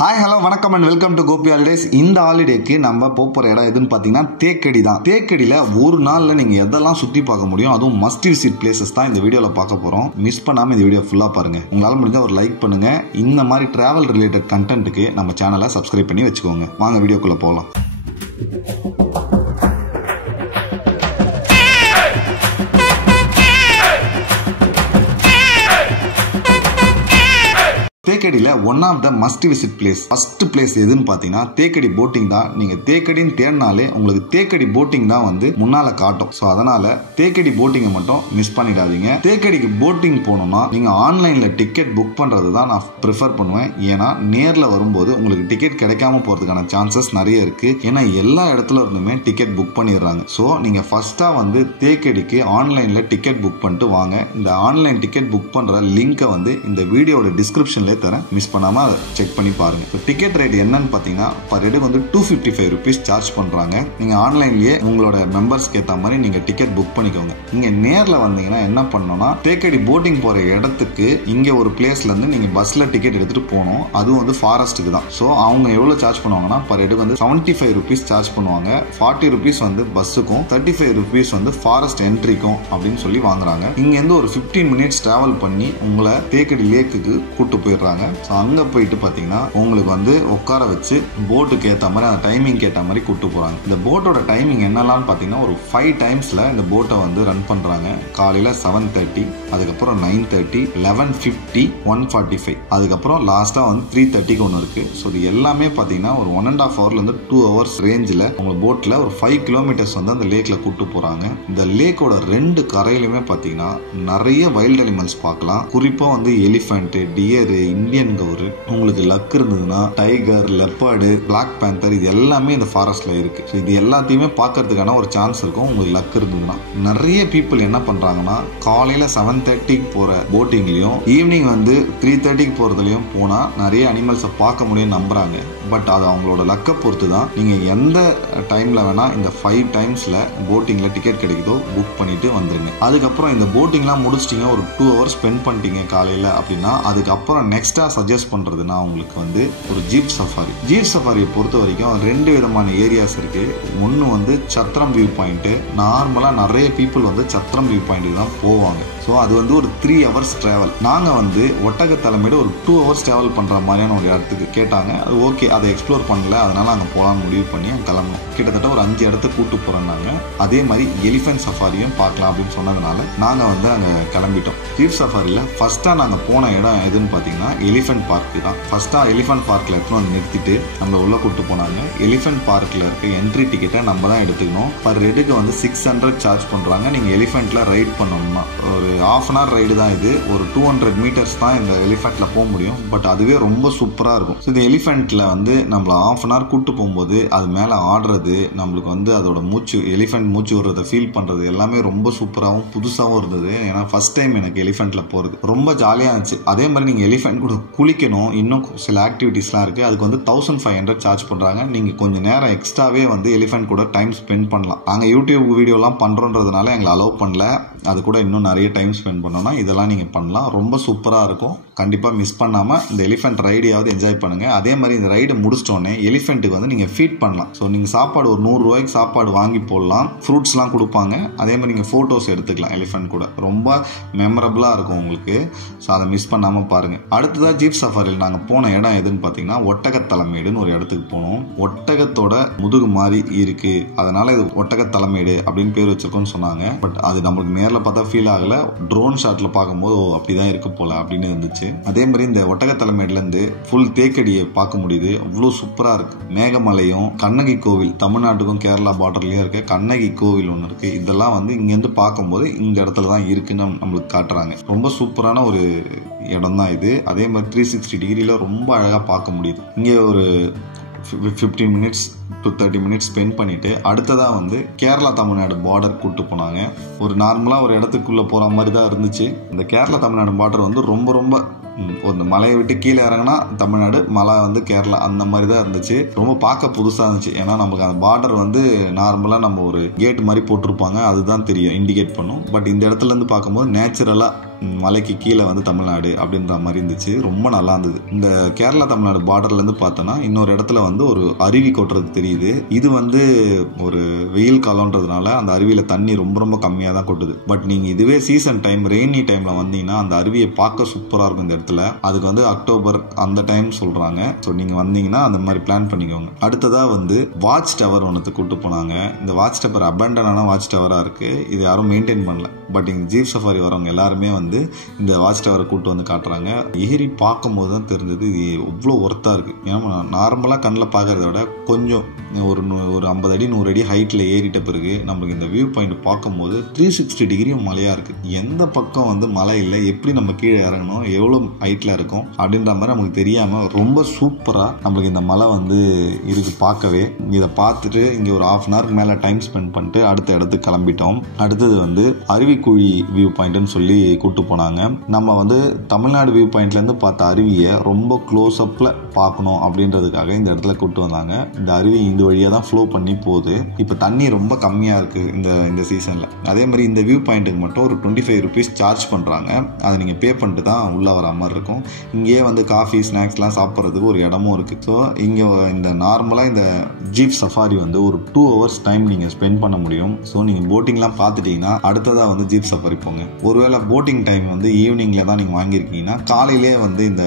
Hi hello வணக்கம் and welcome to Gopi holidays. இந்த ஹாலிடேக்கு நம்ம போகிற இடம் எதுன்னு பார்த்தீங்கன்னா தேக்கடி தான். தேக்கடியில் ஒரு நாளில் நீங்கள் எதெல்லாம் சுற்றி பார்க்க முடியும், அதுவும் மஸ்ட் விசிட் பிளேசஸ் தான் இந்த வீடியோவில் பார்க்க போகிறோம். மிஸ் பண்ணாமல் இந்த வீடியோ ஃபுல்லாக பாருங்கள். உங்களால் முடிஞ்சால் ஒரு லைக் பண்ணுங்கள். இந்த மாதிரி ட்ராவல் ரிலேட்டட் கண்டென்ட்டுக்கு நம்ம சேனலை சப்ஸ்கிரைப் பண்ணி வச்சுக்கோங்க. வாங்க வீடியோக்குள்ளே போகலாம். தேக்கடியில் one of the must visit place, first place எதுன்னு பார்த்தீங்கன்னா தேக்கடி போட்டிங் தான். நீங்கள் தேக்கடின்னு தேடினாலே உங்களுக்கு தேக்கடி போட்டிங் தான் வந்து முன்னால் காட்டும். ஸோ அதனால தேக்கடி போட்டிங்கை மட்டும் மிஸ் பண்ணிடாதீங்க. தேக்கடிக்கு போட்டிங் போகணும்னா நீங்கள் ஆன்லைனில் டிக்கெட் புக் பண்ணுறது தான் நான் ப்ரிஃபர் பண்ணுவேன். ஏன்னா நேரில் வரும்போது உங்களுக்கு டிக்கெட் கிடைக்காம போகிறதுக்கான சான்சஸ் நிறைய இருக்குது. ஏன்னா எல்லா இடத்துல இருந்துமே டிக்கெட் புக் பண்ணிடுறாங்க. ஸோ நீங்கள் ஃபஸ்ட்டாக வந்து தேக்கடிக்கு ஆன்லைனில் டிக்கெட் புக் பண்ணிட்டு வாங்க. இந்த ஆன்லைன் டிக்கெட் புக் பண்ணுற லிங்கை வந்து இந்த வீடியோட டிஸ்கிரிப்ஷன்லேயே தரேன், மிஸ் பண்ணாம அதை செக் பண்ணி பாருங்க. இப்போ டிக்கெட் ரேட் என்னன்னு பார்த்தீங்கன்னா பர் ஹெட் வந்து 255 ருபீஸ் சார்ஜ் பண்றாங்க. நீங்க ஆன்லைன்லயே உங்களோட மெம்பர்ஸ்க்கு ஏற்ற மாதிரி நீங்க டிக்கெட் புக் பண்ணிக்கோங்க. நீங்க நேர்ல வந்தீங்கன்னா என்ன பண்ணணும்னா தேக்கடி போட்டிங் போற இடத்துக்கு இங்க ஒரு பிளேஸ்ல இருந்து நீங்க பஸ்ல டிக்கெட் எடுத்துட்டு போகணும். அதுவும் வந்து ஃபாரஸ்ட்டுக்கு தான். ஸோ அவங்க எவ்வளவு சார்ஜ் பண்ணுவாங்கன்னா பர் ஹெட் வந்து 75 ருபீஸ் சார்ஜ் பண்ணுவாங்க. 40 ருபீஸ் வந்து பஸ்ஸுக்கும் 35 ருபீஸ் வந்து ஃபாரஸ்ட் என்ட்ரிக்கும் அப்படின்னு சொல்லி வாங்குறாங்க. இங்க இருந்து ஒரு 15 மினிட்ஸ் டிராவல் பண்ணி உங்களை தேக்கடி லேக்குக்கு கூட்டு போயிடுறாங்க. அங்க போயிட்டு பாத்தீங்கன்னா உங்களுக்கு வந்து உட்கார வச்சு போட்டுக்கு ஏற்ற மாதிரி அந்த டைமிங் ஏற்ற மாதிரி கூட்டு போறாங்க. இந்த போட்டோட டைமிங் என்னெல்லாம் பாத்தீங்கன்னா ஒரு 5 டைம்ஸ்ல இந்த போட்டை வந்து ரன் பண்றாங்க. காலையில 7:30, அதுக்கப்புறம் 9:30, 11:50, 1:45, அதுக்கப்புறம் லாஸ்டா வந்து 3:30க்கு ஒன்று இருக்கு. ஸோ இது எல்லாமே பாத்தீங்கன்னா ஒரு 1.5 ஹவர்ல இருந்து 2 ஹவர்ஸ் ரேஞ்சில் உங்க போட்ல ஒரு 5 கிலோமீட்டர்ஸ் வந்து அந்த லேக்ல கூட்டு போறாங்க. இந்த லேக்கோட 2 கரையிலுமே பாத்தீங்கன்னா நிறைய வைல்ட் அனிமல்ஸ் பார்க்கலாம். குறிப்பா வந்து எலிஃபென்ட், டியர், இந்தியன் கவுரு, உங்களுக்கு லக் இருந்ததுன்னா டைகர், லெப்பர்டு, பிளாக் பேந்தர், இது எல்லாமே இந்த ஃபாரஸ்ட்ல இருக்கு. இது எல்லாத்தையுமே பார்க்கறதுக்கான ஒரு சான்ஸ் இருக்கும் உங்களுக்கு லக் இருந்ததுன்னா. நிறைய பீப்புள் என்ன பண்றாங்கன்னா காலையில 7:30க்கு போற போட்டிங்லயும் ஈவினிங் வந்து 3:30க்கு போறதுலயும் போனா நிறைய அனிமல்ஸை பார்க்க முடியும் நம்புறாங்க. பட் அது அவங்களோட லக்கை பொறுத்து தான். நீங்க எந்த டைம்ல வேணா இந்த 5 டைம்ஸ்ல போட்டிங்ல டிக்கெட் கிடைக்குதோ புக் பண்ணிட்டு வந்துருங்க. அதுக்கப்புறம் இந்த போட்டிங்லாம் முடிச்சிட்டீங்க, ஒரு 2 ஹவர்ஸ் ஸ்பெண்ட் பண்ணிட்டீங்க காலையில அப்படின்னா அதுக்கப்புறம் நெக்ஸ்டா சஜஸ்ட் பண்றதுன்னா உங்களுக்கு வந்து ஒரு ஜீப் சஃபாரி. ஜீப் சஃபாரியை பொறுத்த வரைக்கும் 2 விதமான ஏரியாஸ் இருக்கு. ஒன்று வந்து சத்திரம் வியூ பாயிண்ட். நார்மலா நிறைய பீப்புள் வந்து சத்திரம் வியூ பாயிண்ட்டுக்கு தான் போவாங்க. ஸோ அது வந்து ஒரு 3 ஹவர்ஸ் டிராவல். நாங்கள் வந்து ஒட்டக தலைமையிட ஒரு 2 ஹவர்ஸ் டிராவல் பண்ணுற மாதிரியான ஒரு இடத்துக்கு கேட்டாங்க. அது ஓகே, அதை எக்ஸ்ப்ளோர் பண்ணல, அதனால அங்கே போகலான்னு முடிவு பண்ணி கிளம்பணும். கிட்டத்தட்ட ஒரு 5 இடத்துக்கு கூட்டு போகிறோம்னாங்க. அதே மாதிரி எலிஃபென்ட் சஃபாரியும் பார்க்கலாம் அப்படின்னு சொன்னதுனால நாங்கள் வந்து அங்கே கிளம்பிட்டோம். ஜீப் சஃபாரியில் ஃபர்ஸ்ட்டாக நாங்கள் போன இடம் எதுன்னு பார்த்தீங்கன்னா எலிஃபென்ட் பார்க்கு தான். ஃபர்ஸ்ட்டாக எலிஃபென்ட் பார்க்கில் எடுத்துன்னு வந்து நிறுத்திட்டு நம்ம உள்ளே கூட்டு போனாங்க. எலிஃபென்ட் பார்க்கில் இருக்க என்ட்ரி டிக்கெட்டை நம்ம தான் எடுத்துக்கணும். பர் ஹெட்டுக்கு வந்து 600 சார்ஜ் பண்ணுறாங்க. நீங்கள் எலிஃபென்ட்டில் ரைட் பண்ணணும்னா ஒரு ½ அன் ஹவர் ரைடு தான் இது. ஒரு 200 மீட்டர்ஸ் தான் இந்த எலிஃபென்ட்ல போக முடியும். பட் அதுவே ரொம்ப சூப்பராக இருக்கும். ஸோ இந்த எலிஃபென்ட்ல வந்து நம்மள ½ அன் ஹவர் கூட்டு போகும்போது அது மேலே ஆடுறது, நம்மளுக்கு வந்து அதோட மூச்சு, எலிஃபென்ட் மூச்சு விடுறதை ஃபீல் பண்ணுறது எல்லாமே ரொம்ப சூப்பராகவும் புதுசாகவும் இருந்தது. ஏன்னா ஃபர்ஸ்ட் டைம் எனக்கு எலிஃபென்ட்ல போகிறது ரொம்ப ஜாலியாக இருந்துச்சு. அதே மாதிரி நீங்கள் எலிஃபென்ட் கூட குளிக்கணும், இன்னும் சில ஆக்டிவிட்டீஸ்லாம் இருக்குது. அதுக்கு வந்து 1500 சார்ஜ் பண்ணுறாங்க. நீங்கள் கொஞ்சம் நேரம் எக்ஸ்ட்ராவே வந்து எலிஃபென்ட் கூட டைம் ஸ்பெண்ட் பண்ணலாம். நாங்கள் யூடியூப் வீடியோலாம் பண்ணுறோன்றதுனால எங்களை அலோவ் பண்ணல. அது கூட இன்னும் நிறைய டைம் ஸ்பெண்ட் பண்ணோம்னா இதெல்லாம் நீங்கள் பண்ணலாம். ரொம்ப சூப்பராக இருக்கும். கண்டிப்பாக மிஸ் பண்ணாமல் இந்த எலிஃபென்ட் ரைடையாவது என்ஜாய் பண்ணுங்கள். அதே மாதிரி இந்த ரைடு முடிச்சிட்டோன்னே எலிஃபென்ட்டுக்கு வந்து நீங்கள் ஃபீட் பண்ணலாம். ஸோ நீங்கள் சாப்பாடு ஒரு 100 ரூபாய்க்கு சாப்பாடு வாங்கி போடலாம். ஃப்ரூட்ஸ்லாம் கொடுப்பாங்க. அதே மாதிரி நீங்கள் ஃபோட்டோஸ் எடுத்துக்கலாம் எலிஃபென்ட் கூட. ரொம்ப மெமரபிளாக இருக்கும் உங்களுக்கு. ஸோ அதை மிஸ் பண்ணாமல் பாருங்கள். அடுத்ததாக ஜீப் சஃபாரியில் நாங்கள் போன இடம் எதுன்னு பார்த்தீங்கன்னா ஒட்டகத்தலைமேடுன்னு ஒரு இடத்துக்கு போனோம். ஒட்டகத்தோட முதுகு மாதிரி இருக்கு, அதனால இது ஒட்டகத்தலைமேடு அப்படின்னு பேர் வச்சிருக்கோன்னு சொன்னாங்க. பட் அது நம்மளுக்கு நேரில் பார்த்தா ஃபீல் ஆகல. ட்ரோன் ஷாட்ல பார்க்கும்போது அப்படிதான் இருக்கு போல அப்படின்னு இருந்துச்சு. அதே மாதிரி இந்த ஒட்டகத்தலைமேடுல இருந்து ஃபுல் தேக்கடியை பார்க்க முடியுது. அவ்வளோ சூப்பரா இருக்கு. மேகமலையும் கண்ணகி கோவில், தமிழ்நாட்டுக்கும் கேரளா பார்டர்லயும் இருக்க கண்ணகி கோவில் ஒன்று இருக்கு. இதெல்லாம் வந்து இங்கேருந்து பார்க்கும்போது இந்த இடத்துல தான் இருக்குன்னு நம்மளுக்கு காட்டுறாங்க. ரொம்ப சூப்பரான ஒரு இடம் தான் இது. அதே மாதிரி 360 டிகிரியில ரொம்ப அழகா பார்க்க முடியுது. இங்கே ஒரு 15 மினிட்ஸ் to 30 மினிட்ஸ் ஸ்பெண்ட் பண்ணிட்டு அடுத்ததாக வந்து கேரளா தமிழ்நாடு பார்டர் கூட்டு போனாங்க. ஒரு நார்மலாக ஒரு இடத்துக்குள்ளே போகிற மாதிரி தான் இருந்துச்சு. இந்த கேரளா தமிழ்நாடு பார்டர் வந்து ரொம்ப ஒரு மலையை விட்டு கீழே இறங்கினா தமிழ்நாடு, மலை வந்து கேரளா, அந்த மாதிரி தான் இருந்துச்சு. ரொம்ப பார்க்க புதுசாக இருந்துச்சு. ஏன்னா நமக்கு அந்த பார்டர் வந்து நார்மலாக நம்ம ஒரு கேட் மாதிரி போட்டிருப்பாங்க, அதுதான் தெரியும், இண்டிகேட் பண்ணும். பட் இந்த இடத்துல இருந்து பார்க்கும்போது நேச்சுரலாக மலைக்கு கீழே வந்து தமிழ்நாடு அப்படின்ற மாதிரி இருந்துச்சு. ரொம்ப நல்லா இருந்தது. இந்த கேரளா தமிழ்நாடு பார்டர்லேருந்து பார்த்தோன்னா இன்னொரு இடத்துல வந்து ஒரு அருவி கொட்டுறது தெரியுது. இது வந்து ஒரு வெயில் காலம்ன்றதுனால அந்த அருவியில் தண்ணி ரொம்ப ரொம்ப கம்மியாக தான் கொட்டுது. பட் நீங்கள் இதுவே சீசன் டைம் ரெய்னி டைமில் வந்தீங்கன்னா அந்த அருவியை பார்க்க சூப்பராக இருக்கும் இந்த இடத்துல. அதுக்கு வந்து அக்டோபர் அந்த டைம் சொல்கிறாங்க. ஸோ நீங்கள் வந்தீங்கன்னா அந்த மாதிரி பிளான் பண்ணிக்கோங்க. அடுத்ததாக வந்து வாட்ச் டவர் ஒன்றுக்கு கூட்டு போனாங்க. இந்த வாட்ச் டவர் அபண்டனான வாட்ச் டவராக இருக்குது. இது யாரும் மெயின்டைன் பண்ணல. பட் இங்கே ஜீப் சஃபாரி வரவங்க எல்லாருமே வந்து இந்த வாட்ச் டவரை கூட்டு வந்து காட்டுறாங்க. ஏறி பார்க்கும்போது தான் தெரிஞ்சது இது எவ்வளோ ஒர்த்தாக இருக்குது. ஏன்னா நார்மலாக கண்ணில் பார்க்குறத விட கொஞ்சம் ஒரு 50 அடி 100 அடி ஹைட்டில் ஏறிட்ட பிறகு நம்மளுக்கு இந்த வியூ பாயிண்ட் பார்க்கும்போது 360 டிகிரியும் மலையாக இருக்குது. எந்த பக்கம் வந்து மலை இல்லை, எப்படி நம்ம கீழே இறங்கணும், எவ்வளோ ஹைட்டில் இருக்கும் அப்படின்ற மாதிரி நமக்கு தெரியாமல் ரொம்ப சூப்பராக நம்மளுக்கு இந்த மலை வந்து இருக்குது பார்க்கவே. இதை பார்த்துட்டு இங்கே ஒரு 1/2 hour மேலே டைம் ஸ்பெண்ட் பண்ணிட்டு அடுத்த இடத்துக்கு கிளம்பிட்டோம். அடுத்தது வந்து அருவிக்குழி வியூ பாயிண்ட்னு சொல்லி கூப்பிட்டு போனாங்க. நம்ம வந்து தமிழ்நாடு வியூ பாயிண்ட்லேருந்து பார்த்த அருவியை ரொம்ப க்ளோஸ் அப்பில் பார்க்கணும் அப்படின்றதுக்காக இந்த இடத்துல கூப்பிட்டு வந்தாங்க. இந்த அருவி இந்த வழியாக தான் ஃப்ளோ பண்ணி போகுது. இப்போ தண்ணி ரொம்ப கம்மியாக இருக்குது இந்த சீசனில். அதே மாதிரி இந்த வியூ பாயிண்ட்டுக்கு மட்டும் ஒரு 25 rupees சார்ஜ் பண்ணுறாங்க. அதை நீங்கள் பே பண்ணிட்டு தான் உள்ளே வர மாதிரி இருக்கும். இங்கேயே வந்து காஃபி ஸ்நாக்ஸ்லாம் சாப்பிட்றதுக்கு ஒரு இடமும் இருக்குது. ஸோ இங்கே இந்த நார்மலாக இந்த ஜீப் சஃபாரி வந்து ஒரு 2 hours டைம் நீங்கள் ஸ்பெண்ட் பண்ண முடியும். ஸோ நீங்கள் போட்டிங்லாம் பார்த்துட்டிங்கன்னா அடுத்ததாக வந்து ஜீப் சஃபாரி போங்க. ஒருவேளை போட்டிங் டைம் வந்து ஈவினிங்கில் தான் நீங்கள் வாங்கியிருக்கீங்கன்னா காலையிலே வந்து இந்த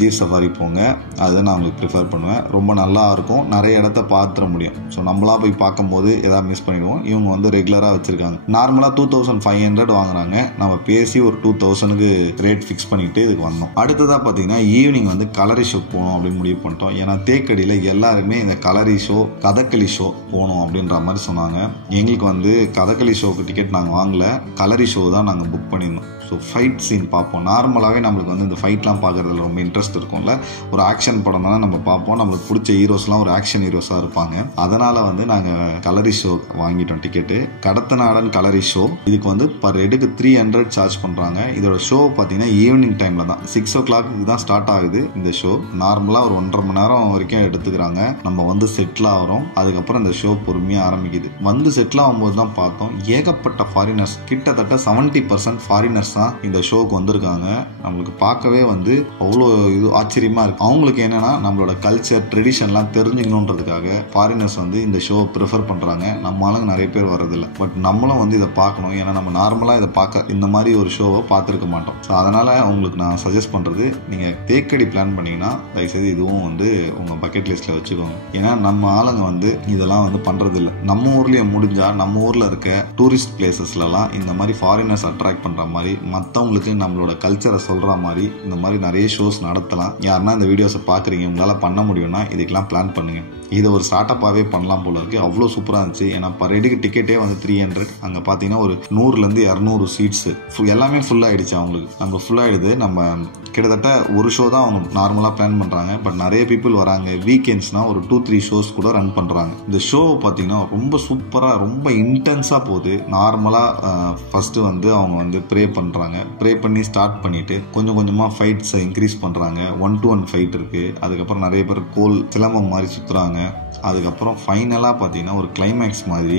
ஜீப் சஃபாரி போங்க. அதுதான் நான் உங்களுக்கு ப்ரிஃபர் பண்ணுவேன். ரொம்ப நல்லா இருக்கும். நிறைய இடத்த பார்த்துட முடியும். ஸோ நம்மளா போய் பார்க்கும்போது எதாவது மிஸ் பண்ணிடுவோம். இவங்க வந்து ரெகுலராக வச்சுருக்காங்க. நார்மலாக 2500 வாங்குறாங்க. நம்ம பேசி ஒரு 2000க்கு ரேட் ஃபிக்ஸ் பண்ணிட்டு இதுக்கு வந்தோம். அடுத்ததாக பார்த்தீங்கன்னா ஈவினிங் வந்து கலரி ஷோ போகணும் அப்படின்னு முடிவு பண்ணிட்டோம். ஏன்னா தேக்கடியில் எல்லாருமே இந்த கலரி ஷோ கதகளி ஷோ போகணும் அப்படின்ற மாதிரி சொன்னாங்க. எங்களுக்கு வந்து கதகளி ஷோக்கு டிக்கெட் நாங்கள் வாங்கல. கலரி ஷோ தான் நாங்கள் புக் பண்ணியிருந்தோம். ஸோ ஃபைட் சீன் பார்ப்போம். நார்மலாகவே நம்மளுக்கு வந்து இந்த ஃபைட்லாம் பார்க்குறதுல ரொம்ப இன்ட்ரெஸ்ட் இருக்கும்ல. ஒரு ஆக்ஷன் படம் தானே நம்ம பார்ப்போம். நம்மளுக்கு பிடிச்ச ஹீரோஸ்லாம் ஒரு ஆக்ஷன் ஹீரோஸாக இருப்பாங்க. அதனால் வந்து நாங்கள் கலரி ஷோ வாங்கிட்டோம் டிக்கெட்டு. கடத்தநாடன் கலரி ஷோ. இதுக்கு வந்து பர் ஹெட்டுக்கு 300 சார்ஜ் பண்ணுறாங்க. இதோட ஷோ பார்த்தீங்கன்னா ஈவினிங் டைமில் தான் 6 o'clock தான் ஸ்டார்ட் ஆகுது இந்த ஷோ. நார்மலாக ஒரு 1.5 மணி நேரம் வரைக்கும் எடுத்துக்கிறாங்க. நம்ம வந்து செட்டில் ஆகிறோம். அதுக்கப்புறம் இந்த ஷோ பொறுமையாக ஆரம்பிக்குது. வந்து செட்டில் ஆகும்போது தான் பார்த்தோம் ஏகப்பட்ட ஃபாரினர்ஸ், கிட்டத்தட்ட 70% ஃபாரினர்ஸ் தான் இந்த ஷோக்கு வந்திருக்காங்க. நம்மளுக்கு பார்க்கவே வந்து அவ்வளோ இது ஆச்சரியமா இருக்கு. அவங்களுக்கு என்னன்னா நம்மளோட கல்ச்சர் ட்ரெடிஷன்லாம் தெரிஞ்சுக்கணுன்றதுக்காக ஃபாரினர்ஸ் வந்து இந்த ஷோ ப்ரிஃபர் பண்றாங்க. நம்ம ஆளுங்க நிறைய பேர் வர்றதில்லை. பட் நம்மளும் வந்து இதை பார்க்கணும். ஏன்னா நம்ம நார்மலாக இதை பார்க்க இந்த மாதிரி ஒரு ஷோவை பார்த்துருக்க மாட்டோம். ஸோ அதனால உங்களுக்கு நான் சஜஸ்ட் பண்றது, நீங்க தேக்கடி பிளான் பண்ணீங்கன்னா தயவுசெய்து இதுவும் வந்து உங்க பக்கெட் லிஸ்ட்ல வச்சுக்கோங்க. ஏன்னா நம்ம ஆளுங்க வந்து இதெல்லாம் வந்து பண்றது இல்லை. நம்ம ஊர்லயே முடிஞ்சா நம்ம ஊர்ல இருக்க டூரிஸ்ட் பிளேசஸ்லாம் இந்த மாதிரி ஃபாரினர்ஸ் அட்ராக்ட் பண்ற மாதிரி மற்றவங்களுக்கு நம்மளோட கல்ச்சரை சொல்ற மாதிரி இந்த மாதிரி நிறைய ஷோஸ் நடத்தலாம். யாருன்னா இந்த வீடியோஸை பார்க்குறீங்க, உங்களால் பண்ண முடியும்னா இதுக்கெல்லாம் பிளான் பண்ணுங்க. இதை ஒரு ஸ்டார்ட்அப்பாகவே பண்ணலாம் போல இருக்கு. அவ்வளோ சூப்பராக இருந்துச்சு. ஏன்னா பர் ஹெட்டுக்கு டிக்கெட்டே வந்து 300. அங்கே பார்த்தீங்கன்னா ஒரு 100-200 சீட்ஸ் எல்லாமே ஃபுல் ஆயிடுச்சு. அவங்களுக்கு நம்ம ஃபுல் ஆயிடுது. நம்ம கிட்டத்தட்ட ஒரு ஷோ தான் அவங்க நார்மலாக பிளான் பண்ணுறாங்க. பட் நிறைய பீப்புள் வராங்க. வீக்கெண்ட்ஸ்னா ஒரு 2-3 ஷோஸ் கூட ரன் பண்ணுறாங்க. இந்த ஷோ பார்த்தீங்கன்னா ரொம்ப சூப்பராக ரொம்ப இன்டென்ஸாக போகுது. நார்மலாக ஃபர்ஸ்ட் வந்து அவங்க வந்து ப்ரே பண்ணுறாங்க. ப்ரே பண்ணி ஸ்டார்ட் பண்ணிட்டு கொஞ்சம் கொஞ்சமாக ஃபைட்ஸை இன்க்ரீஸ் பண்ணுறாங்க. 1-to-1 ஃபைட் இருக்கு. அதுக்கப்புறம் நிறைய பேர் கோல் சிலம்பம் மாதிரி சுற்றுறாங்க. அதுக்கப்புறம் ஃபைனலாக பார்த்தீங்கன்னா ஒரு கிளைமேக்ஸ் மாதிரி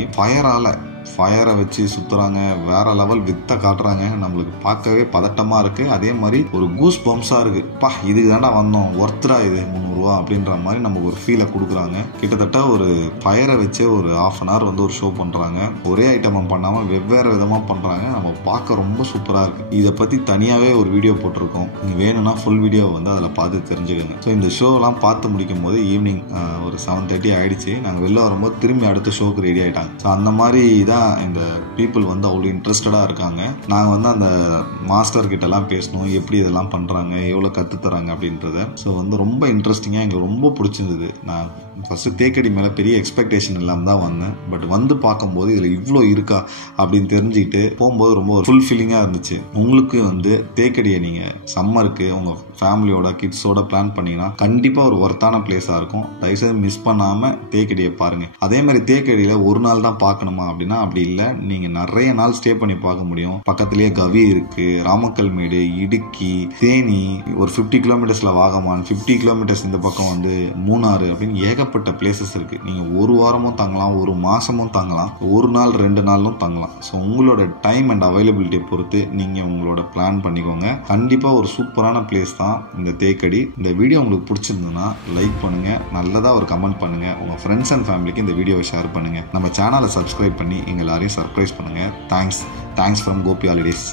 ஃபயரை வச்சு சுற்றுறாங்க. வேற லெவல் வித்த காட்டுறாங்க. நம்மளுக்கு பார்க்கவே பதட்டமாக இருக்குது. அதே மாதிரி ஒரு கூஸ் பம்ப்ஸாக இருக்குது. பா இதுக்கு தாண்டா வந்தோம், ஒர்த்தரா இது 300 ரூபா அப்படின்ற மாதிரி நமக்கு ஒரு ஃபீலை கொடுக்குறாங்க. கிட்டத்தட்ட ஒரு ஃபயரை வச்சே ஒரு 1/2 hour வந்து ஒரு ஷோ பண்ணுறாங்க. ஒரே ஐட்டம் பண்ணாமல் வெவ்வேறு விதமாக பண்ணுறாங்க. நம்ம பார்க்க ரொம்ப சூப்பராக இருக்குது. இதை பற்றி தனியாகவே ஒரு வீடியோ போட்டிருக்கோம். நீங்கள் வேணும்னா ஃபுல் வீடியோ வந்து அதில் பார்த்து தெரிஞ்சுக்கோங்க. ஸோ இந்த ஷோலாம் பார்த்து முடிக்கும் போது ஈவினிங் ஒரு 7:30 ஆயிடுச்சு. நாங்கள் வெளில வரும்போது திரும்பி அடுத்த ஷோக்கு ரெடி ஆகிட்டாங்க. ஸோ அந்த மாதிரி தான் இந்த பீப்புள் வந்து அவ்வளோ இன்ட்ரெஸ்டடாக இருக்காங்க. நாங்கள் வந்து அந்த மாஸ்டர் கிட்டலாம் பேசணும், எப்படி இதெல்லாம் பண்ணுறாங்க, எவ்வளோ கற்றுத்தராங்க அப்படின்றத. ஸோ வந்து ரொம்ப இன்ட்ரெஸ்டிங்காக எங்களுக்கு ரொம்ப பிடிச்சிருந்தது. நான் ஃபஸ்ட்டு தேக்கடி மேலே பெரிய எக்ஸ்பெக்டேஷன் இல்லாமல் தான் வந்தேன். பட் வந்து பார்க்கும்போது இதில் இவ்வளோ இருக்கா அப்படின்னு தெரிஞ்சுக்கிட்டு போகும்போது ரொம்ப ஒரு ஃபுல்ஃபில்லிங்காக இருந்துச்சு. உங்களுக்கு வந்து தேக்கடியை நீங்கள் சம்மருக்கு உங்கள் ஃபேமிலியோட கிட்ஸோட பிளான் பண்ணிங்கன்னா கண்டிப்பாக ஒரு ஒர்த்தான பிளேஸாக இருக்கும். தயவுசெய்து மிஸ் பண்ணாமல் தேக்கடியை பாருங்கள். அதே மாதிரி தேக்கடியில் ஒரு நாள் தான் பார்க்கணுமா அப்படின்னா அப்படி இல்லை, நீங்கள் நிறைய நாள் ஸ்டே பண்ணி பார்க்க முடியும். பக்கத்துலேயே கவி இருக்குது, ராமக்கல்மேடு, இடுக்கி, தேனி, ஒரு 50 கிலோமீட்டர்ஸில் வாகமான், 50 கிலோமீட்டர்ஸ் இந்த பக்கம் வந்து மூணாறு அப்படின்னு ஏகப்பட்ட பிளேசஸ் இருக்குது. நீங்கள் ஒரு வாரமும் தங்கலாம், ஒரு மாதமும் தங்கலாம், ஒரு நாள் 2 நாளும் தங்கலாம். ஸோ உங்களோட டைம் அண்ட் அவைலபிலிட்டியை பொறுத்து நீங்கள் உங்களோட பிளான் பண்ணிக்கோங்க. கண்டிப்பாக ஒரு சூப்பரான பிளேஸ் தான் இந்த தேக்கடி. இந்த வீடியோ உங்களுக்கு பிடிச்சிருந்ததுன்னா லைக் பண்ணுங்கள், நல்லதாக ஒரு கமெண்ட் பண்ணுங்கள், உங்கள் ஃப்ரெண்ட்ஸ் அண்ட் ஃபேமிலிக்கு இந்த வீடியோவை ஷேர் பண்ணுங்கள், நம்ம சேனலை சப்ஸ்கிரைப் பண்ணி எங்கள் எல்லாரையும் சர்ப்ரைஸ் பண்ணுங்கள். Thanks from Gopi holidays.